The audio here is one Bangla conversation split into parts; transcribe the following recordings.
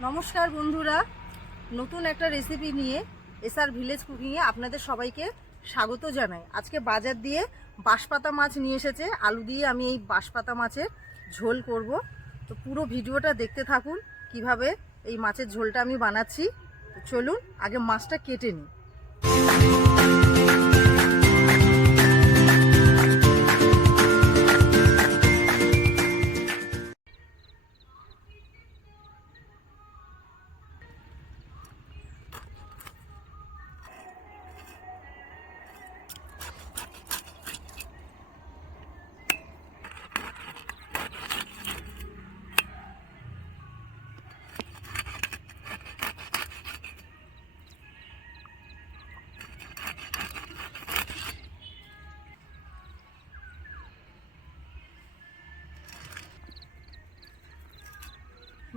नमस्कार बंधुरा नतून एक रेसिपि निये एसआर ভিলেজ কুকিংয়ে আপনাদের সবাইকে স্বাগত জানাই। আজকে বাজার দিয়ে বাঁশপাতা মাছ নিয়ে এসেছে, আলু দিয়ে আমি এই বাঁশপাতা মাছের ঝোল করব। তো পুরো ভিডিওটা দেখতে থাকুন কিভাবে এই মাছের ঝোলটা আমি বানাচ্ছি। তো চলুন আগে মাছটা কেটে নিই।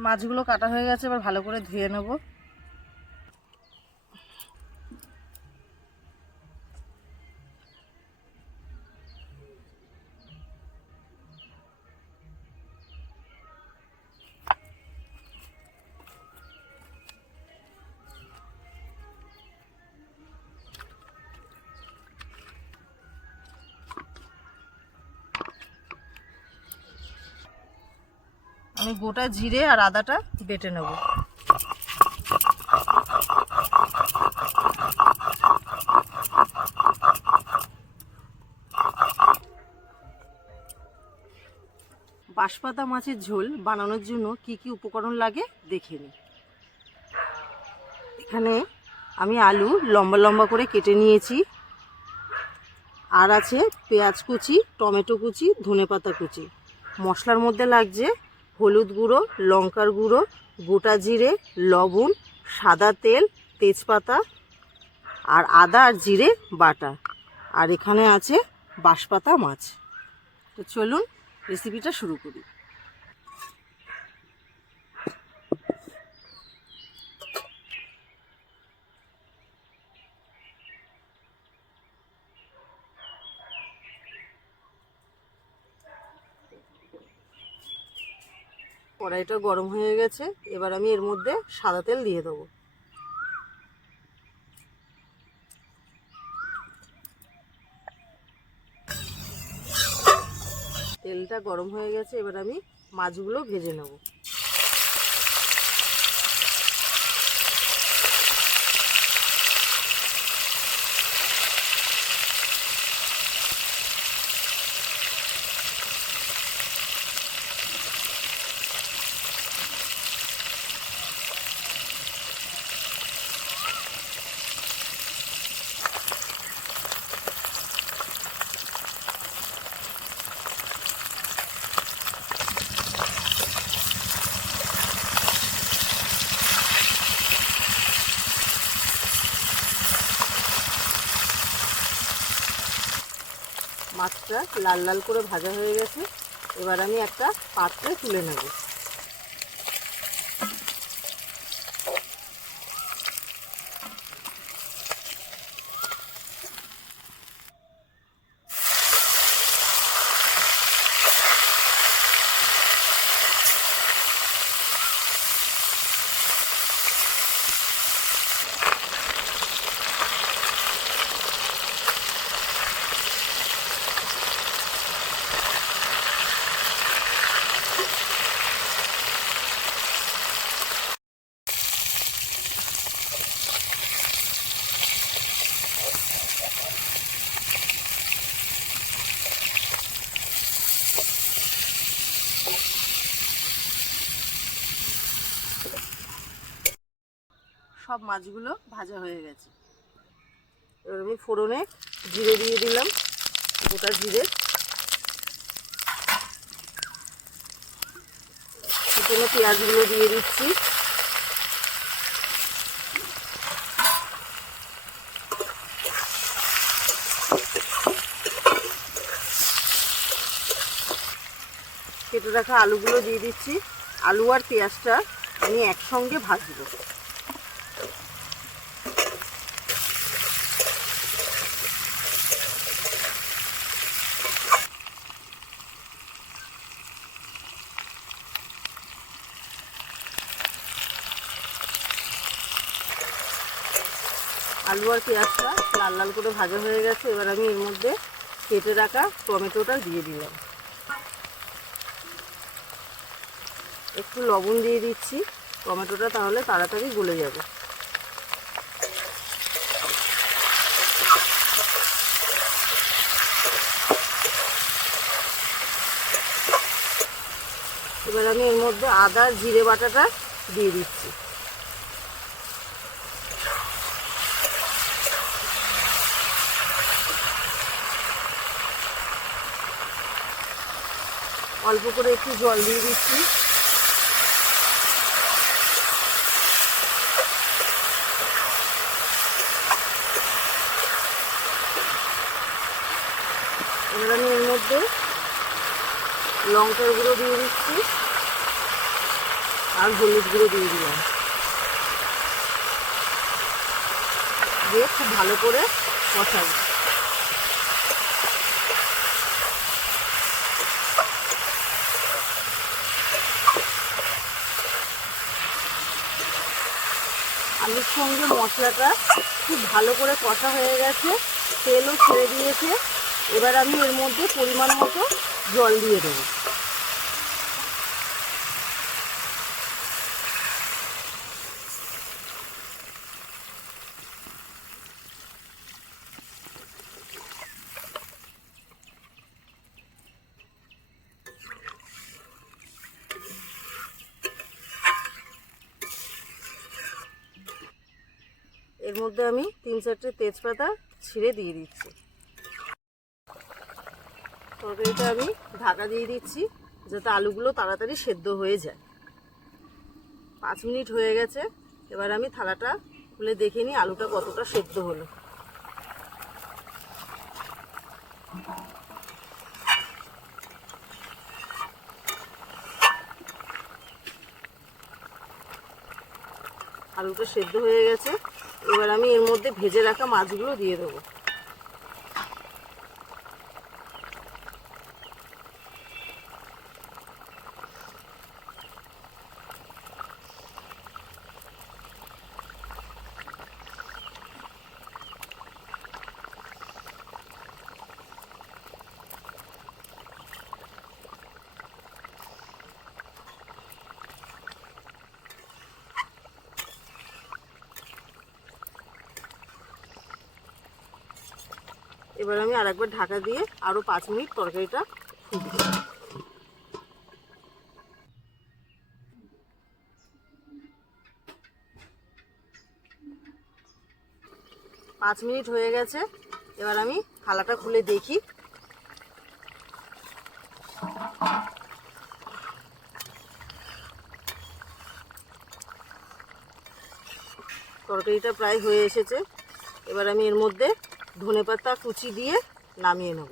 মাছগুলো কাটা হয়ে গেছে, এবার ভালো করে ধুয়ে নেব। আমি গোটা জিরে আর আদাটা বেটে নেব। বাঁশপাতা মাছের ঝোল বানানোর জন্য কি কি উপকরণ লাগে দেখে নিই। এখানে আমি আলু লম্বা লম্বা করে কেটে নিয়েছি, আর আছে পেঁয়াজ কুচি, টমেটো কুচি, ধনেপাতা কুচি। মশলার মধ্যে লাগছে হলুদ গুঁড়ো, লঙ্কার গুঁড়ো, গোটা জিরে, লবণ, সাদা তেল, তেজপাতা আর আদা আর জিরে বাটা। আর এখানে আছে বাঁশপাতা মাছ। তো চলুন রেসিপিটা শুরু করি। কড়াইটা গরম হয়ে গেছে, এবার আমি এর মধ্যে সাদা তেল দিয়ে দেবো। তেলটা গরম হয়ে গেছে, এবার আমি মাছগুলো ভেজে নেব। মাছটা লাল লাল করে ভাজা হয়ে গেছে, এবার আমি একটা পাত্রে তুলে নেব। সব মাছগুলো ভাজা হয়ে গেছে, এবার আমি ফোড়নে জিরে দিয়ে দিলাম, গোটা জিরে। এখানে পেঁয়াজগুলো দিয়ে দিচ্ছি। কেটে রাখা আলুগুলো দিয়ে দিচ্ছি। আলু আর পেঁয়াজটা আমি একসঙ্গে ভাজবো। আলু আর পেঁয়াজটা লাল লাল করে ভাজা হয়ে গেছে। এবার আমি এর মধ্যে কেটে রাখা টমেটোটা দিয়ে দিলাম। একটু লবণ দিয়ে দিচ্ছি, টমেটোটা তাহলে তাড়াতাড়ি গলে যাবে। এবার আমি এর মধ্যে আদা জিরে বাটাটা দিয়ে দিচ্ছি। অল্প করে একটু জল দিয়ে দিচ্ছি। এবার আমি এর মধ্যে লঙ্কার গুঁড়ো দিয়ে দিচ্ছি আর হলুদ গুঁড়ো দিয়ে দিলাম, দিয়ে খুব ভালো করে কষাবো। আলুর সঙ্গে মশলাটা খুব ভালো করে কষা হয়ে গেছে, তেলও ছেড়ে দিয়েছে। এবার আমি এর মধ্যে পরিমাণ মতো জল দিয়ে দেবো। এর মধ্যে আমি 3-4টে তেজপাতা ছিঁড়ে দিয়ে দিচ্ছি। তরকারিটা আমি ঢাকা দিয়ে দিচ্ছি যাতে আলুগুলো তাড়াতাড়ি সেদ্ধ হয়ে যায়। 5 মিনিট হয়ে গেছে। এবার আমি থালাটা খুলে দেখে নিই আলুটা কতটা সেদ্ধ হলো। আলুটা সেদ্ধ হয়ে গেছে। এবার আমি এর মধ্যে ভেজে রাখা মাছগুলো দিয়ে দেবো। এবার আমি আরেকবার ঢাকা দিয়ে আরও 5 মিনিট তরকারিটা ফুটবো। 5 মিনিট হয়ে গেছে। এবার আমি থালাটা খুলে দেখি। তরকারিটা প্রায় হয়ে এসেছে। এবার আমি এর মধ্যে ধনেপাতা কুচি দিয়ে নামিয়ে নেব।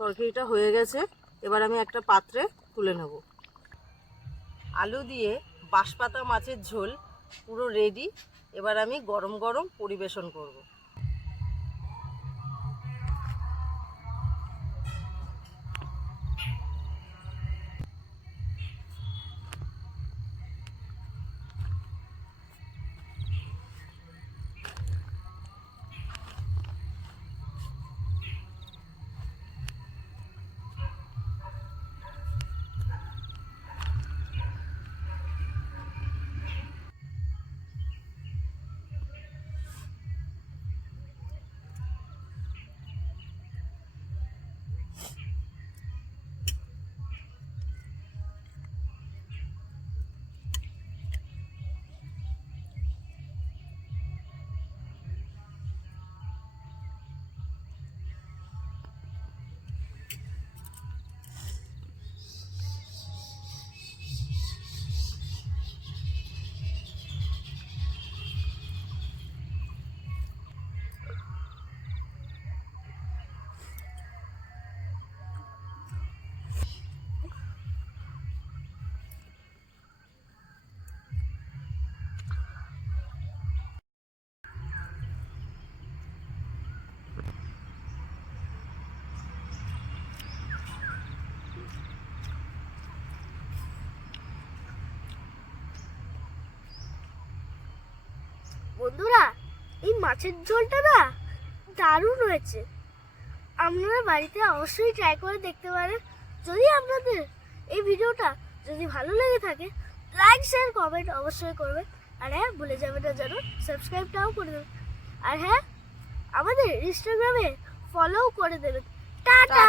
তরকারিটা হয়ে গেছে। এবার আমি একটা পাত্রে তুলে নেব। আলু দিয়ে বাঁশপাতা মাছের ঝোল পুরো রেডি। এবার আমি গরম গরম পরিবেশন করব। বন্ধুরা, এই মাছের ঝোলটা না দারুণ হয়েছে। আপনারা বাড়িতে অবশ্যই ট্রাই করে দেখতে পারেন। যদি আপনাদের এই ভিডিওটা যদি ভালো লেগে থাকে, লাইক শেয়ার কমেন্ট অবশ্যই করবেন। আর হ্যাঁ, ভুলে যাবেন না যেন সাবস্ক্রাইবটাও করে দেবেন। আর হ্যাঁ, আমাদের ইনস্টাগ্রামে ফলোও করে দেবেন। টাটা।